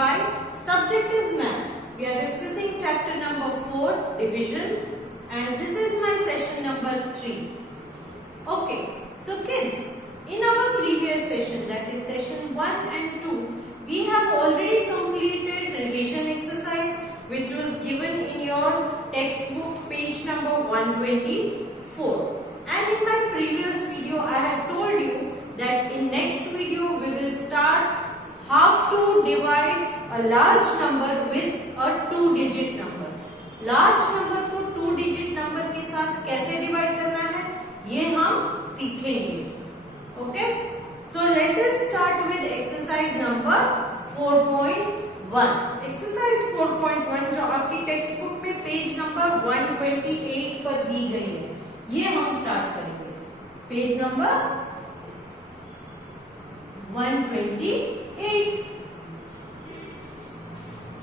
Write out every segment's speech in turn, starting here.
5. Subject is math. We are discussing chapter number 4, division, and this is my session number 3. Okay, so kids, in our previous session, that is session 1 and 2, we have already completed revision exercise which was given in your textbook page number 124. And in my previous video I had told you that in next video we will start how to divide a large number with a 2-digit number. Large number को 2-digit number के साथ कैसे divide करना है ये हम सीखेंगे. Okay? So let us start with exercise number 4.1. Exercise 4.1 जो आपकी टेक्स्ट बुक में पेज नंबर 128 पर दी गई है, ये हम स्टार्ट करेंगे. Page number 128.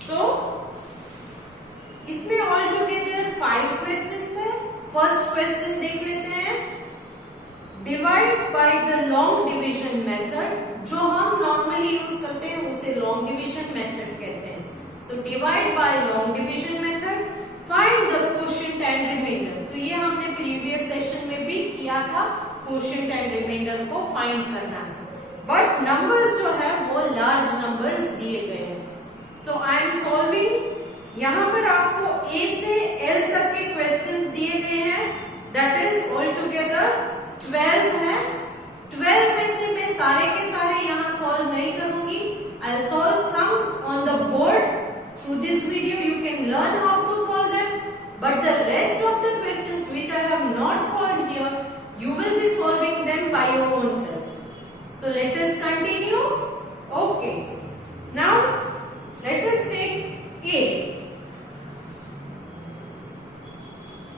So इसमें ऑल टुगेदर 5 क्वेश्चंस है. फर्स्ट क्वेश्चन देख लेते हैं. Divide by the long division method. जो हम नॉर्मली यूज करते हैं उसे लॉन्ग डिवीजन मेथड कहते हैं. So divide by long division method. Find the quotient and remainder. तो ये हमने प्रीवियस सेशन में भी किया था. क्वोशिएंट एंड रिमाइंडर को फाइंड करना है, बट नंबर्स जो है वो लार्ज नंबर्स दिए गए हैं. सो आई एम सॉल्विंग. यहाँ पर आपको ए से एल तक के क्वेश्चंस दिए गए हैं. दैट इज ऑल टुगेदर 12 है. 12 में से मैं सारे के सारे यहाँ सॉल्व नहीं करूंगी. I solve some on the board. Through this video you can learn how to solve them, but the rest of the questions which I have not solved here you will be solving them by your own self. So let us continue. Okay, now let us take A.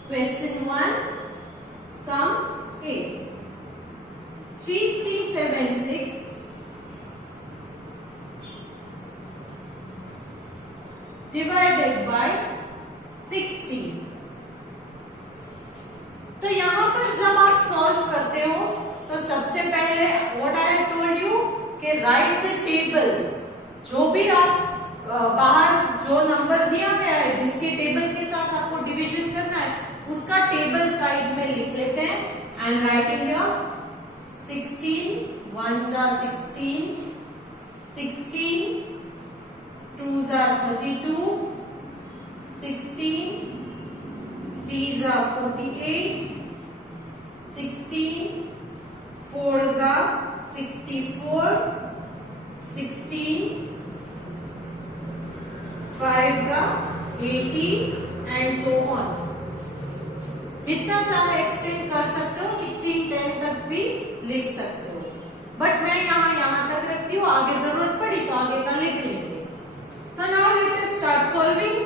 Question 1, sum A. 3376 divided by 60. तो यहाँ पर जब आप solve करते हो तो सबसे पहले what I have told you कि राइट द टेबल. जो भी आप बाहर जो नंबर दिया गया है जिसके टेबल के साथ आपको डिवीजन करना है उसका टेबल साइड में लिख लेते हैं. And writing here 16 1s are 16, 16 2s are 32, 16 3s are 48, 16 4s are 64, 16 5s are 80 and so on. जितना चाहे एक्सटेंड कर सकते हो. 16 10 तक भी लिख सकते हो, बट मैं यहाँ तक रखती हूँ. आगे जरूरत पड़ी तो आगे का लिख लेंगे. So now let us start solving.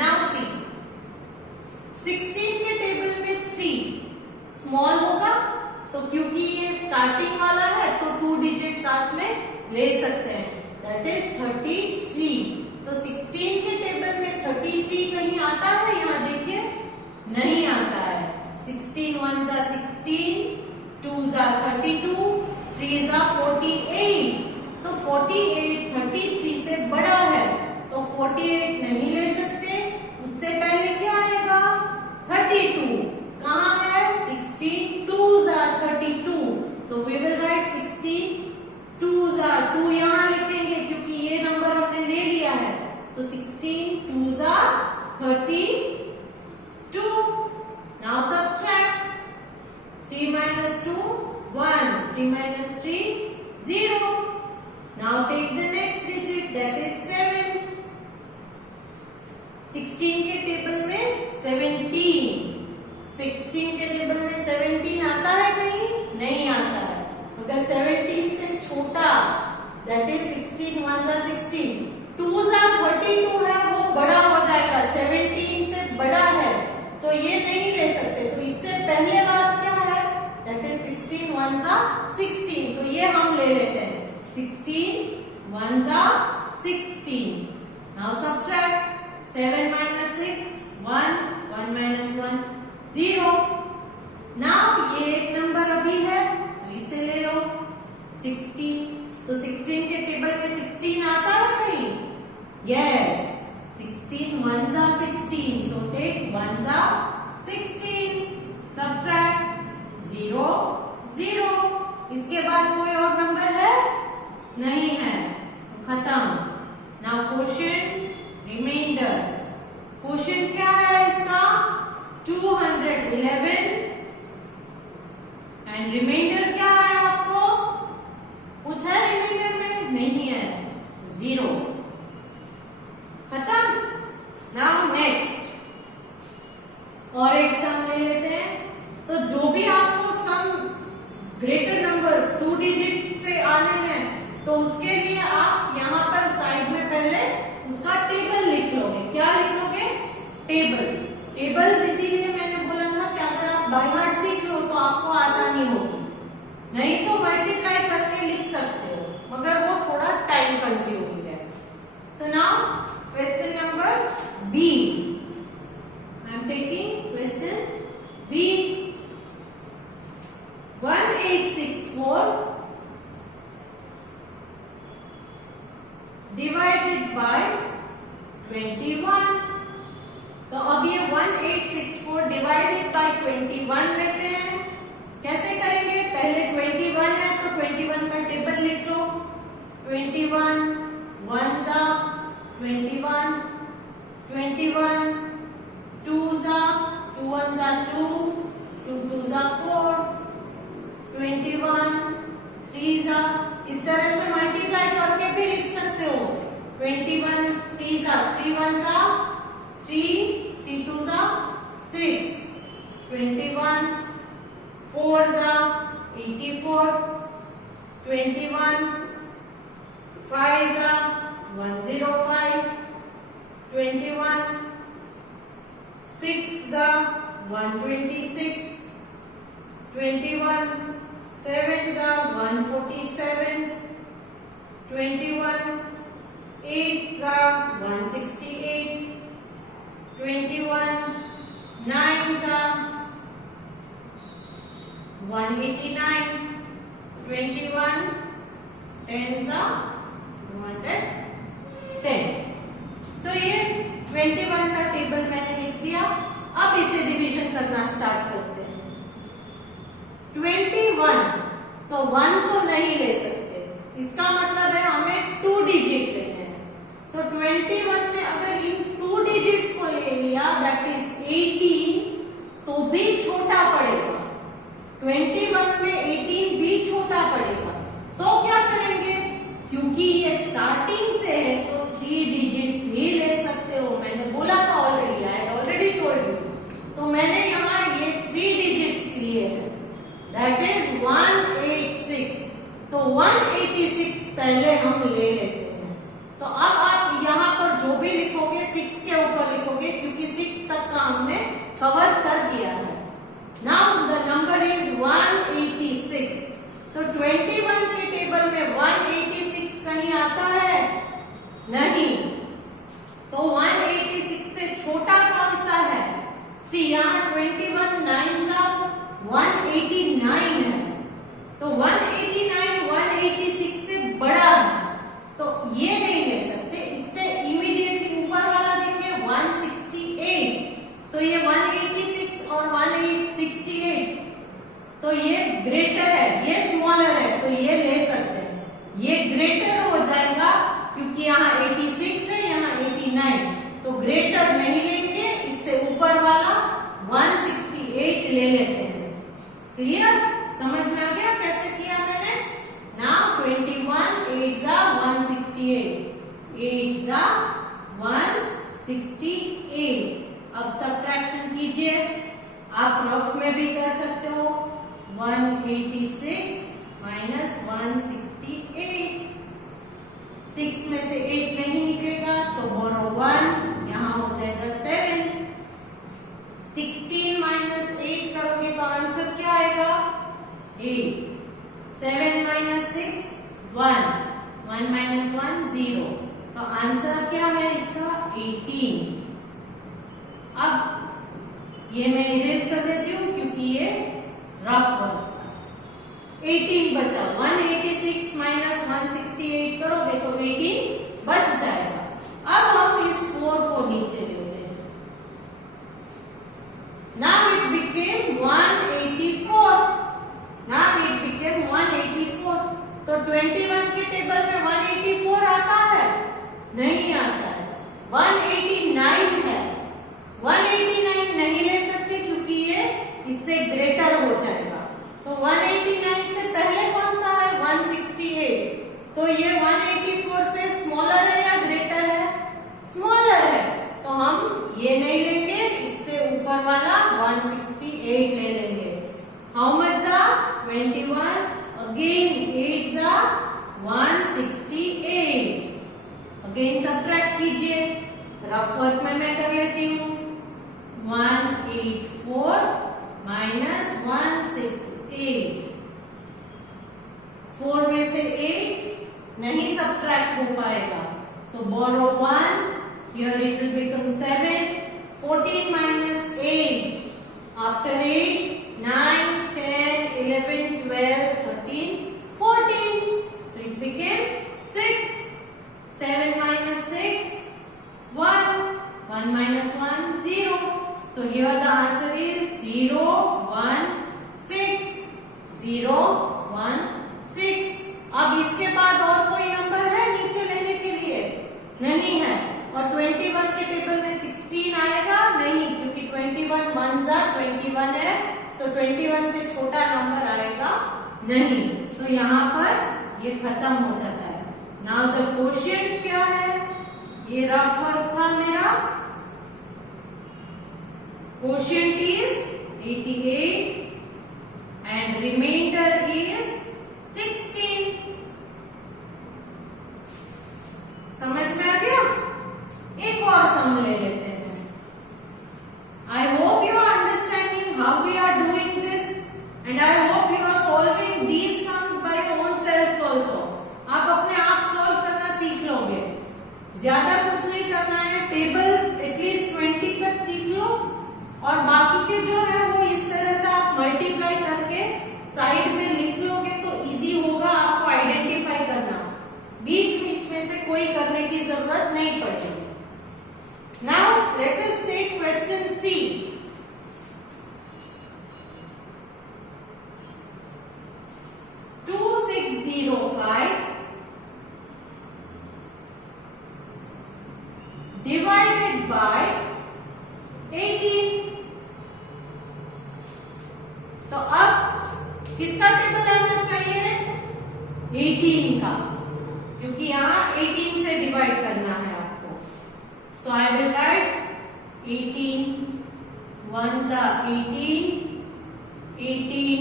Now see, 16 के टेबल में 3 स्मॉल होगा, तो क्योंकि ये स्टार्टिंग वाला है तो 2 डिजिट साथ में ले सकते हैं. That is 33. तो 16 के टेबल में 33 कहीं आता है? यहाँ देखिए नहीं आता है. 16 1s are 16, 2s are 32, 3s are 48. तो 48 33 से बड़ा है तो 48 नहीं ले सकते. उससे पहले क्या आएगा? 32. कहाँ है? 16 2s are 32. तो we will write 16 2s are 2 यहाँ लिखेंगे क्योंकि ये नंबर हमने ले लिया है. तो 16 2s are 32. Now subtract. 3 minus 2 1, 3 minus 3 0. Now take the next digit, that is 7. 16 के टेबल में 17. 16 के टेबल में 17 आता है कहीं? नहीं आता है. अगर 17 से छोटा, that is 16 1s are 16, 2s are 32 है, वो बड़ा हो जाएगा. 17 से बड़ा है तो ये नहीं ले सकते. तो इससे पहले वाला क्या है? that is 16 1s are 16. तो ये हम ले लेते हैं. 16 1s are 16. Now subtract. 7 minus 6 1, 1 minus 1 0. Now ये एक नंबर अभी है तो इसे ले लो. 60 तो 16 के टेबल पे 16 आता है कहीं? Yes, 16 1s are 16, so take 1s are 16, subtract 0 0। इसके बाद कोई और नंबर है? नहीं है, तो खत्म। नाउ क्वोशिएंट रिमाइंडर, क्वोशिएंट क्या है इसका? 211 एंड रिमाइंडर क्या है आपको पूछा है? रिमाइंडर में नहीं है, 0। खत्म। नाउ नेक्स्ट और एक सम ले लेते हैं। तो जो भी आपको सम ग्रेटर नंबर 2 डिजिट से आने हैं तो उसके लिए आप यहाँ पर साइड में पहले उसका टेबल लिख लोगे। क्या लिख लोगे? टेबल। टेबल्स इसीलिए मैंने बोला था कि अगर आप बाय हार्ट सीख लो तो आपको आसानी होगी, नहीं तो मल्टीप्लाई करके लिख सकते हो, मगर वो थोड़ा टाइम कंज्यूमिंग है। So now question number B, I am taking question B. 1864 divided by 21। तो अब ये 1864 डिवाइडेड बाय 21 लेते हैं। कैसे करेंगे? पहले 21 है तो 21 का टेबल लिख लो। 21 1s are 21, 21 2s are 2 1s are 2, 2 2s are 4, 21 3s are, इस तरह से मल्टीप्लाई करके भी लिख सकते हो। 21 3s are 3 1s are 3, 3 2s are 6, 21 4s are 84, 21 5s are 105, 21 6s are 126, 21 7s are 147, 21 8s are 168, 21 9s are 189, 21 10s are 210। तो ये 21 का टेबल मैंने लिख दिया। अब इसे डिवीजन करना स्टार्ट करते हैं। 21 तो 1 तो नहीं ले सकते, इसका मतलब है हमें 2 डिजिट लेने हैं। तो 21 में अगर इन 2 डिजिट्स को ले लिया दैट इज 18 तो भी छोटा पड़ेगा। 21 में 18 भी छोटा पड़ेगा। तो क्या करेंगे? क्योंकि ये स्टार्टिंग से है तो 3 डिजिट भी ले सकते हो। मैंने बोला था already, I had already told you. तो मैंने यहाँ ये 3 डिजिट्स लिए हैं, दैट इज 186। तो 186 पहले हम ले लेते हैं। तो अब आप यहाँ पर जो भी लिखोगे 6 के ऊपर लिखोगे, क्योंकि 6 तक का हमने कवर कर दिया है। Now the number is 186। तो 21 के टेबल में 186 कहीं आता है? नहीं। तो 186 से छोटा कौन सा है? सी, यहाँ 21 9s are 189 है। तो 189 186 से बड़ा है, तो ये नहीं ले सकते। इससे इमीडिएटली ऊपर वाला देखिए 168, तो ये 186 और 168 तो ये ग्रेटर है, ये स्मॉलर है, तो ये ले सकते हैं। ये ग्रेटर हो जाएगा क्योंकि यहाँ 86 है, यहाँ 89, तो ग्रेटर नहीं लेंगे, इससे ऊपर वाला 168 ले लेते हैं। क्लियर? समझ में आ गया कैसे किया मैंने? Now 21 8s are 168, 8s are 168। अब सब्ट्रैक्शन कीजिए, आप रफ में भी कर सकते हो। 186 माइनस 168, 6 में से 8 नहीं निकलेगा तो बोरो 1, यहाँ हो जाएगा 7। 16 माइनस 8 करोगे तो आंसर क्या आएगा? 8। 7 माइनस 6 1, 1 माइनस 1 0, तो आंसर क्या है इसका? 18। अब ये मैं इरेज कर देती हूँ क्योंकि ये रफ वर्क। 18 बचा। 186 माइनस 168 करोगे तो 18 बच जाएगा। अब हम इस 4 को नीचे लेते हैं। Now it became 184। Now it became 184। तो 21 के टेबल में 184 आता है? नहीं आता है। 189 है। 189 नहीं ले सकते क्योंकि ये इससे ग्रेटर हो जाएगा। तो 189 से पहले कौन सा है? 168। तो ये 184 से स्मॉलर है या ग्रेटर है? स्मॉलर है। तो हम ये नहीं लेंगे, इससे ऊपर वाला 168 ले लेंगे। हाउ मच जा? 21। अगेन 8 जा 168। अगेन सब्ट्रैक्ट कीजिए। रफ वर्क में मैं कर लेती हूँ। 184 माइनस 168। 4 में से 8 नहीं सब्ट्रैक्ट हो पाएगा। सो बोरो 1, here it will become 7। 14 minus 8 after 8 9 10 11 12 13 14। So it became 6. 7 minus 6 1. 1 minus 1 0. So here the answer is 0 1 6। 0 1 6। अब इसके बाद और कोई नंबर है नीचे लेने के लिए? नहीं है। और 21 के टेबल में 16 आएगा? नहीं, क्योंकि 21 1 जा 21 है। तो 21 से छोटा नंबर आएगा नहीं। तो यहाँ पर ये खत्म हो जाता है। नाउ द क्वोशिएंट क्या है? ये रफ वर्क था मेरा। Quotient is 88 and remainder is 16। समझ में आ गया? एक और सम ले लेते हैं। I hope you are understanding how we are doing this and I hope you are solving these sums by your own selves also. आप अपने आप सॉल्व करना सीख लोगे। ज्यादा कुछ नहीं करना है। टेबल्स एटलीस्ट 20 तक सीख लो और बाकी के जो है वो इस तरह से आप मल्टीप्लाई करके साइड में लिख लोगे तो इजी होगा आपको आइडेंटिफाई करना। बीच बीच में से कोई करने की जरूरत नहीं पड़ेगी। Now let us take question C. divided by 18। तो अब किसका टेबल आना चाहिए? 18 का, क्योंकि यहाँ 18 से डिवाइड करना है आपको। सो आई विल राइट 18 1 जा 18, 18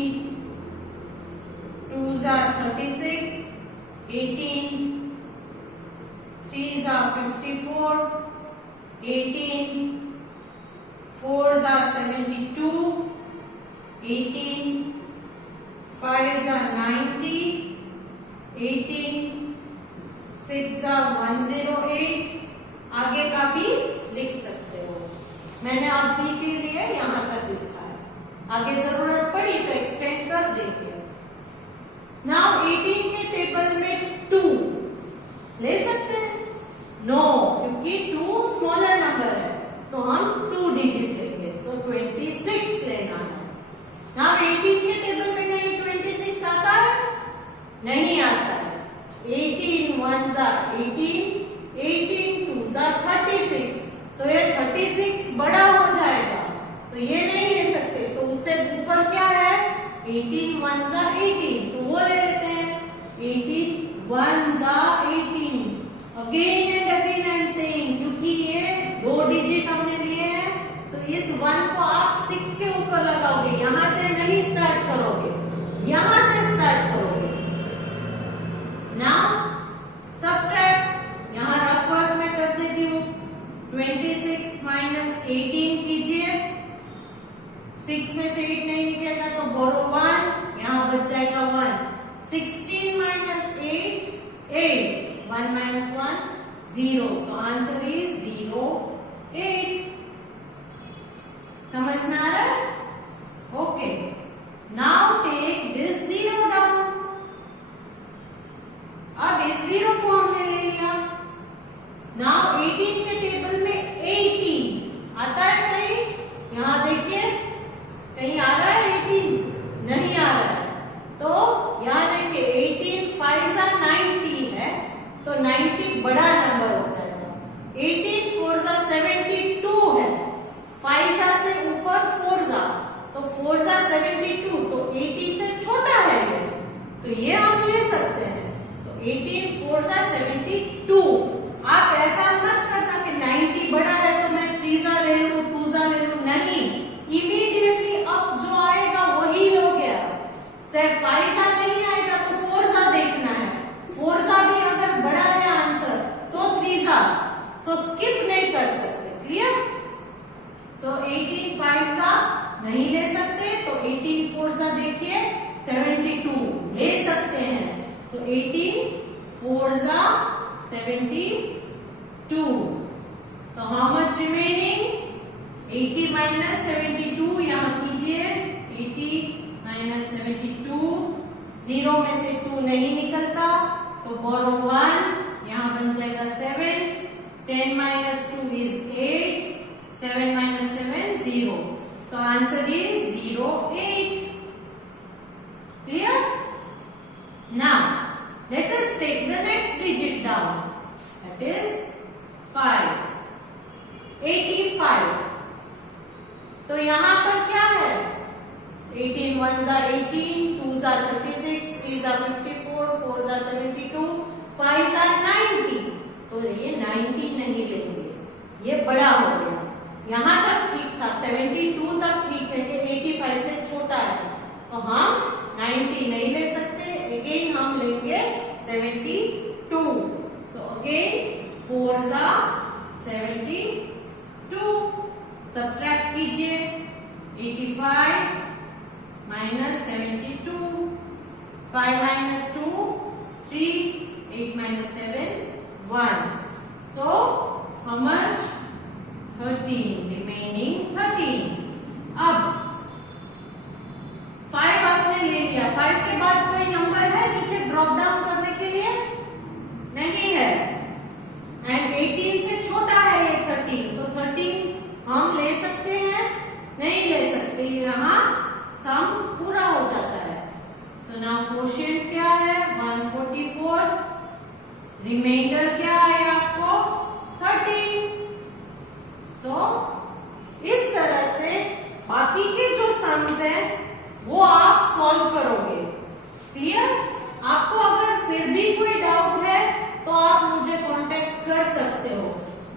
2 जा 36, 18 3 जा 54, 18 4 जा 72, 18 5 जा 90, 18 6 जा 108। आगे का भी लिख सकते हो। मैंने आप भी के लिए यहां तक लिखा है। आगे जरूरत पड़ी तो एक्सटेंड कर देंगे। नाउ 18 के टेबल में 2 ले सकते हैं? नो, क्योंकि 2 स्मॉलर नंबर है तो हम 2 डिजिट लेंगे। सो 26 लेना है। नाउ 18 के टेबल में कहीं 26 आता है? नहीं आता है। 18 1 जा 18, 18 2 जा 36। तो ये 36 बड़ा हो जाएगा तो ये नहीं ले सकते। तो उससे ऊपर क्या है? 18 1 जा 18, तो वो ले लेते हैं। 18 1 जा 18। Again and again I am saying, क्योंकि ये 2 डिजिट हमने लिए हैं तो इस 1 को आप 6 के ऊपर लगाओगे। यहां से नहीं स्टार्ट करोगे, यहां से स्टार्ट करोगे। नाउ सबट्रैक्ट, यहां रफ वर्क में कर देती हूँ। 26 माइनस 18 कीजिए। 6 में से 8 नहीं निकलेगा तो बोरो 1, यहाँ बच जाएगा 1। 16 माइनस 8 8, 1 माइनस 1 0। तो आंसर इज 0 8। समझ में आ रहा है? Okay, now take this 0 down now 18 के टेबल में 80 आता है कहीं? यहाँ देखिए, कहीं आ रहा है 18? नहीं आ रहा है। तो यहाँ देखिए 18 5 90 है, तो 90 बड़ा नंबर हो जाएगा। 18 4 72 है, 5 से ऊपर 4 तो 4 72, तो 80 से छोटा है ये, तो ये हम ले सकते हैं। तो 18 4 72। आप ऐसा मत करना कि 90 बड़ा है तो मैं 3 ले लूं, 2 ले लूं, नहीं, इमीडिएटली अब जो आएगा वही हो गया। सिर्फ 5 नहीं आएगा तो 4 देखना है, 4 भी अगर बड़ा है आंसर तो 3 तो स्किप नहीं कर सकते। क्लियर? सो 18 5 नहीं ले सकते, तो 18 4 देखिए 72 ले सकते हैं। सो 18 4 72। तो हाउ मच रिमेनिंग? 80 माइनस 72 यहाँ कीजिए, 80 माइनस 72, 0 में से 2 नहीं निकलता तो बोरो 1, यहाँ बन जाएगा 7, 10 माइनस 2 इज 8, 7 माइनस 7 0, तो answer is 0 8। Clear? Now let us take the next digit down, that is 5, 85। तो यहाँ पर क्या है? 18 1 18, 2 36, 3 54, 4 72, 5 90, तो ये 90 नहीं लेंगे, ये बड़ा हो गया। यहाँ तक ठीक था, 72 तक ठीक है कि 85 से छोटा है, तो हम 90 नहीं ले सकते। अगेन हम लेंगे 72। सो अगेन 4 72, सब्ट्रैक्ट कीजिए, 85 minus 72, 5 minus 2 3, 8 minus 7 1, so how much? 13, remaining 13। अब 5 आपने ले लिया, 5 के बाद कोई नंबर है नीचे ड्रॉप डाउन करने के लिए? नहीं है। एंड 18 से छोटा है ये 13, तो 13 हम ले सकते हैं? नहीं ले सकते, यहाँ सम पूरा हो जाता है। सो नाउ क्वोशिएंट क्या है? 144, रिमाइंडर क्या है आपको? 13। सो इस तरह से बाकी के जो सम्स हैं वो आप सॉल्व करोगे। क्लियर? आपको अगर फिर भी कोई डाउट है तो आप मुझे कांटेक्ट कर सकते हो,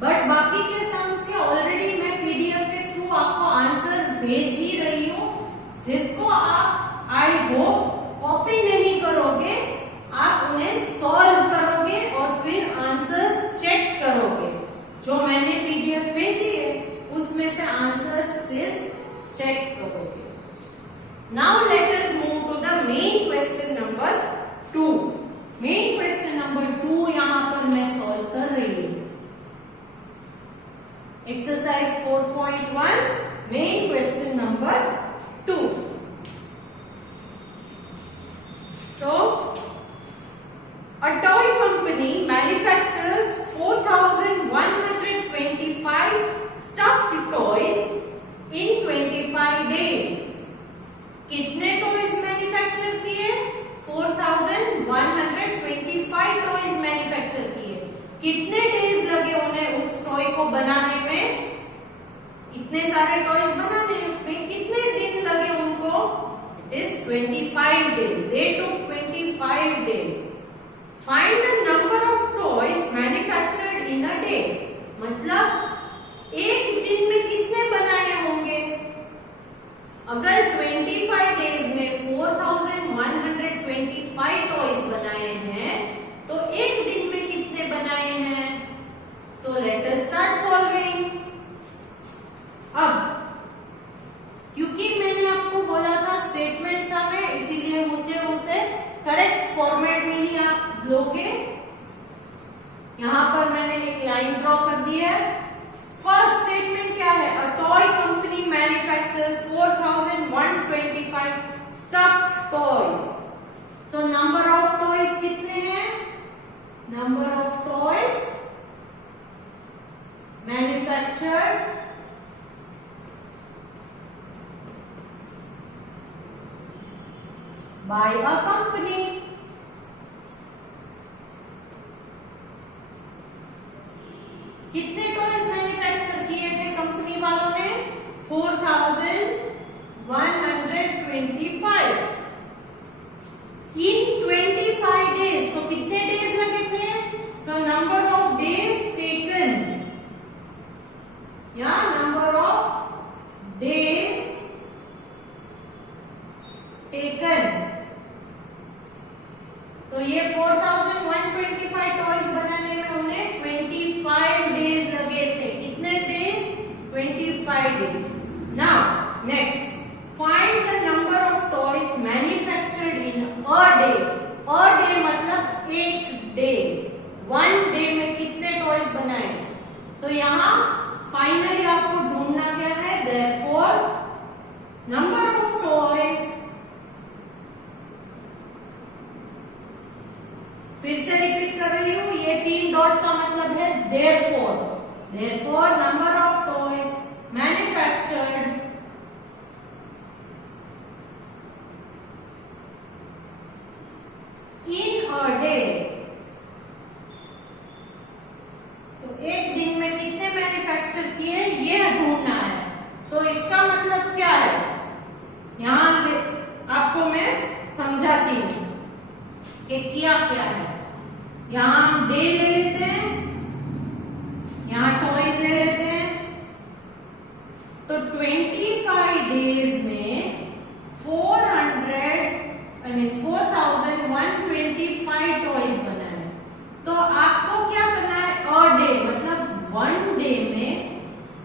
बट बाकी के सम्स के ऑलरेडी मैं पीडीएफ के थ्रू आपको आंसर्स भेज ही रही हूँ, जिसको आप आई होप कॉपी नहीं करोगे, आप उन्हें सॉल्व करोगे और फिर आंसर्स चेक करोगे। जो मैंने पीडीएफ भेजी है उसमें से आंसर सिर्फ चेक करोगे। Now let us move to the main question number 2. Main question number 2 यहाँ पर मैं सॉल्व कर रही हूँ। Exercise 4.1, main question number 2. So, a toy company manufactures 4,125 stuffed toys in 25 days. कितने टॉयज मैन्युफैक्चर किए? 4,125 टॉयज मैन्युफैक्चर किए। कितने डेज लगे उन्हें उस टॉय को बनाने में? इतने सारे टॉयज बनाने में कितने दिन लगे उनको? It is 25 days. They took 25 days. Find the number of toys manufactured in a day. मतलब एक दिन में कितने बनाए होंगे? अगर 25 डेज में 4,125 टॉयज बनाए हैं तो एक दिन में कितने बनाए हैं? So let us start solving. अब क्योंकि मैंने आपको बोला था स्टेटमेंट सम है, इसीलिए मुझे उसे करेक्ट फॉर्मेट में ही आप लोगे। यहां पर मैंने एक लाइन ड्रॉ कर दी है। फर्स्ट स्टेटमेंट क्या है? A toy company manufactures 4,125 stuffed toys. So number of toys कितने हैं? Number of toys by a company. कितने टॉयज मैन्युफैक्चर किए थे कंपनी वालों ने? 4125 इन 25 डेज। तो कितने डेज लगे थे? सो नंबर ऑफ डेज टेकन या नंबर ऑफ डेज टेकन। तो ये 4125 टॉयज बनाने में उन्हें 25 डेज लगे थे। कितने days? 25 days. Now next, find the number of toys manufactured in a day. A day मतलब एक डे, 1 डे में कितने टॉयज बनाए। तो यहाँ फाइनली आपको ढूंढना क्या है? देयरफॉर नंबर ऑफ टॉयज, फिर से रिपीट कर रही हूं, ये 3 डॉट का मतलब है therefore. Therefore number of toys manufactured in a day. तो एक दिन में कितने मैन्युफैक्चर किए ये ढूंढना है। तो इसका मतलब क्या है? यहां आपको मैं समझाती हूं कि किया क्या है। यहां हम डे ले लेते हैं, यहां टॉयज ले लेते हैं। तो 25 डेज में 4125 टॉयज बनाए। तो आपको क्या करना है? अ डे मतलब 1 डे में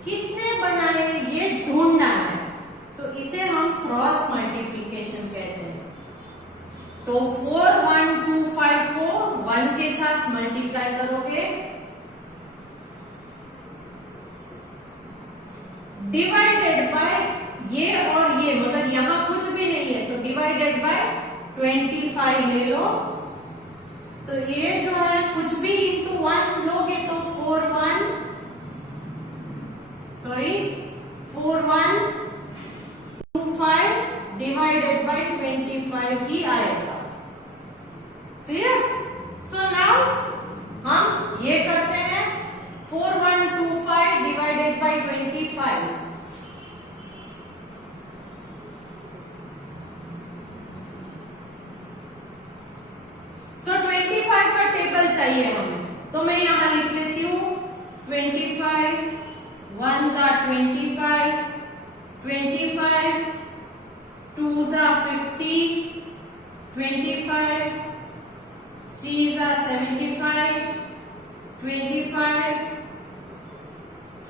कितने बनाए ये ढूंढना है। तो इसे हम क्रॉस मल्टीप्लिकेशन कहते हैं। तो 4125 को 1 के साथ मल्टीप्लाई करोगे, डिवाइडेड बाय ये और ये, मगर यहां कुछ भी नहीं है तो डिवाइडेड बाय 25 ले लो। तो ये जो है कुछ भी इंटू 1 लोगे तो 4125 डिवाइडेड बाय 25 ही आएगा। क्लियर? सो नाउ हम ये करते हैं 4125 डिवाइडेड बाय 25। सो 25 का टेबल चाहिए हमें, तो मैं यहां लिख लेती हूं 25 1s are 25, 25 2s are 50, 25 3s are 75, 25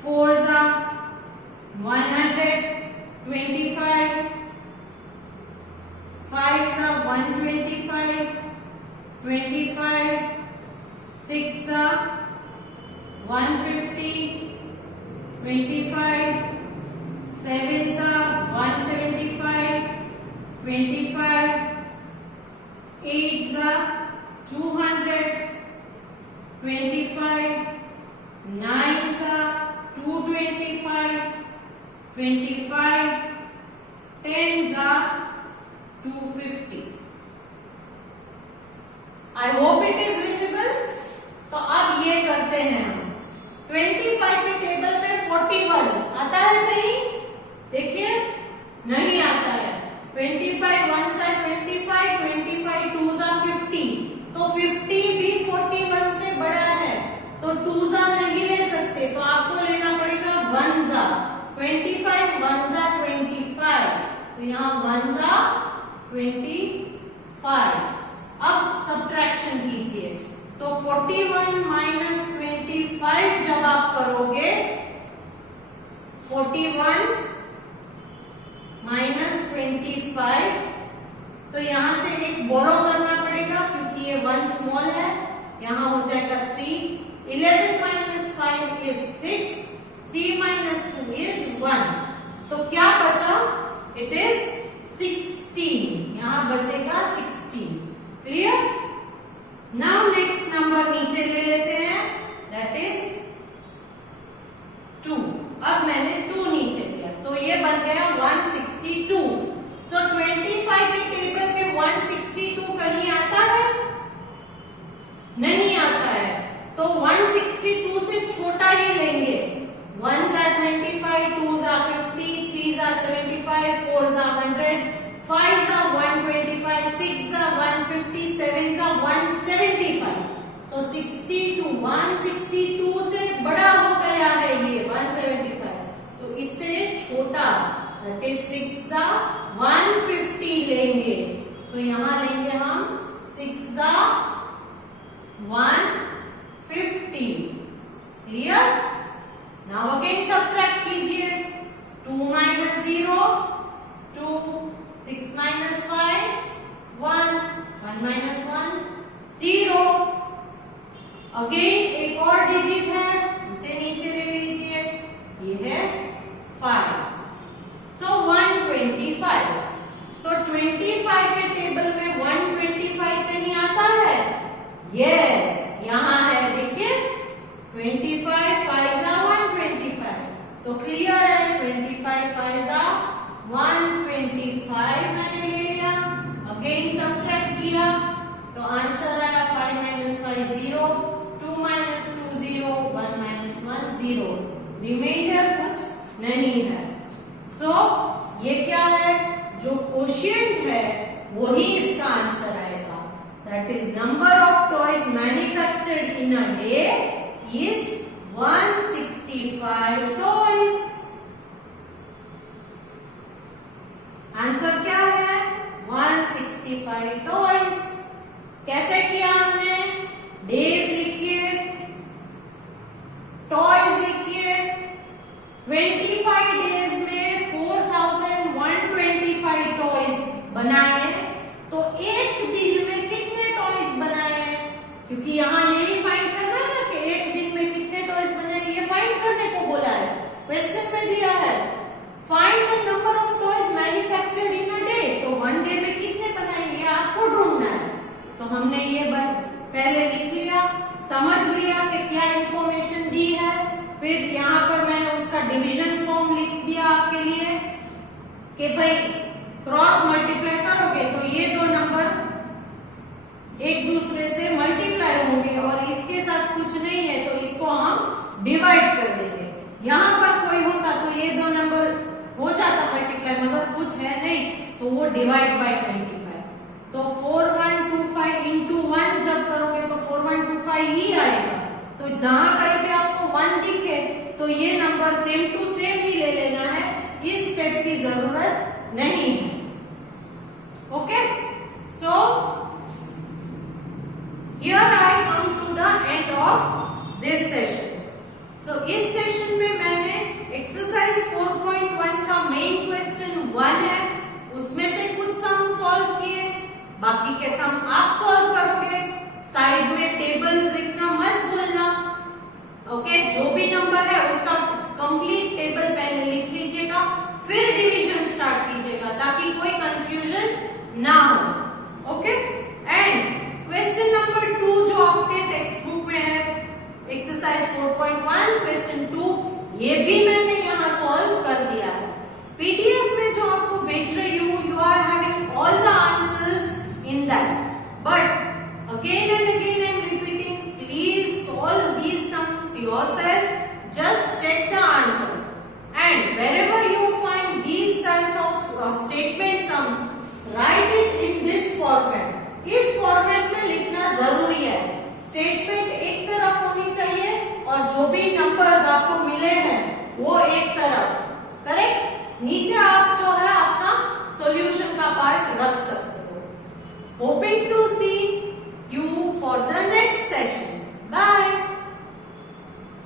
4s are 100, 25 5s are 125, 25 6s are 150, 25 7s are 175, 25 8s are 200, 25 9s are 225, 25 10s are 250। I hope it is visible। तो अब ये करते हैं हम 25 के टेबल में 41 आता है कहीं? देखिए नहीं आता है। 25 1s are 25, 25 2s are 50। तो 50 भी 41 से बड़ा है, तो 2s are नहीं ले सकते, तो आपको लेना पड़ेगा 1s are। 25 1s are 25, तो यहाँ 1s are 25। अब सब्ट्रैक्शन कीजिए। सो 41 माइनस 25 जब आप करोगे, 41 माइनस 25, तो यहां से एक बोरो करना पड़ेगा क्योंकि ये 1 स्मॉल है, यहां हो जाएगा 3। 11 माइनस 5 इज 6, 3 माइनस 2 इज 1। तो क्या बचा? It is 16। यहां बचेगा 16। क्लियर? नाउ नेक्स्ट नंबर नीचे ले लेते हैं, दैट इज 2। अब मैंने 2 नीचे लिया, सो ये बन गया 162। सो 25 के टेबल में 162 तो 62 162 से बड़ा हो गया है ये 175, तो इससे छोटा दैट इज 6 150 लेंगे। तो यहां लेंगे हम 6 150। क्लियर? नाउ अगेन सब्ट्रैक्ट कीजिए। 2 minus 0 2, 6 minus 5 1, 1 minus 1 0। अगेन एक और डिजिट है, उसे नीचे ले लीजिए, ये है 5। सो 125। सो 25 के टेबल में 125 कहीं आता है? यस, यहाँ है, देखिए 25 5 125। तो क्लियर है, 25 5 125 मैंने ले लिया। अगेन सब्ट्रैक्ट किया तो आंसर आया 5 minus 5 0, 2 minus 2 0, 1 minus 1 0। रिमाइंडर कुछ नहीं है। सो ये क्या है? जो क्वोशिएंट है वही इसका आंसर आएगा। That is number of toys manufactured in a day is 165 toys. Answer क्या है? 165 टॉयज। कैसे किया हमने? डेज लिखिए, टॉयज लिखिए। 25 डेज में 4125 टॉयज बनाए, तो एक दिन में कितने टॉयज बनाए? क्योंकि यहाँ यही फाइंड करना है ना कि एक दिन में कितने टॉयज बनाए, ये फाइंड करने को बोला है, क्वेश्चन में दिया है find the number of toys manufactured in a day. तो वन डे में कितने बनाए ये आपको ढूंढना है। तो हमने ये पहले लिख लिया, समझ लिया कि क्या इंफॉर्मेशन दी है, फिर यहाँ पर मैंने उसका डिवीजन फॉर्म लिख दिया आपके लिए कि भाई क्रॉस मल्टीप्लाई करोगे तो ये दो नंबर एक दूसरे से मल्टीप्लाई होंगे और इसके साथ कुछ नहीं है तो इसको हम डिवाइड कर देंगे। यहाँ पर कोई होता तो ये दो नंबर हो जाता मल्टीप्लाई, मगर कुछ है नहीं तो वो डिवाइड बाय 25। तो 4125 इंटू 1 जब करोगे तो 4125 ही आएगा। तो जहां कहीं पे आपको 1 दिखे तो ये नंबर सेम टू सेम ही ले लेना है, इस स्टेप की जरूरत नहीं है। Okay, so here I come to the end of this session. तो इस सेशन में मैंने एक्सरसाइज 4.1 का मेन क्वेश्चन 1 है, उसमें से कुछ सम सॉल्व किए, बाकी के सम आप सॉल्व करोगे। साइड में टेबल्स लिखना मत भूलना। ओके, जो भी नंबर है उसका कंप्लीट टेबल पहले लिख लीजिएगा, फिर डिवीजन स्टार्ट कीजिएगा ताकि कोई कंफ्यूजन ना हो। ओके, एंड क्वेश्चन नंबर 2 जो आपके टेक्स्ट बुक में है, एक्सरसाइज 4.1 क्वेश्चन 2, ये भी मैंने यहाँ सॉल्व कर दिया है। पीडीएफ में जो आपको भेज रही हूँ, you are having all the answers in that, but again and again I am repeating, please solve these sums yourself, just check the answer, and wherever you find these kinds of statement sum, write it in this format। इस format में लिखना जरूरी है। Statement एक तरफ होनी चाहिए और जो भी नंबर्स आपको मिले हैं वो एक तरफ, करेक्ट। नीचे आप जो है अपना सॉल्यूशन का पार्ट रख सकते हो। Hoping to see you for the next session. Bye.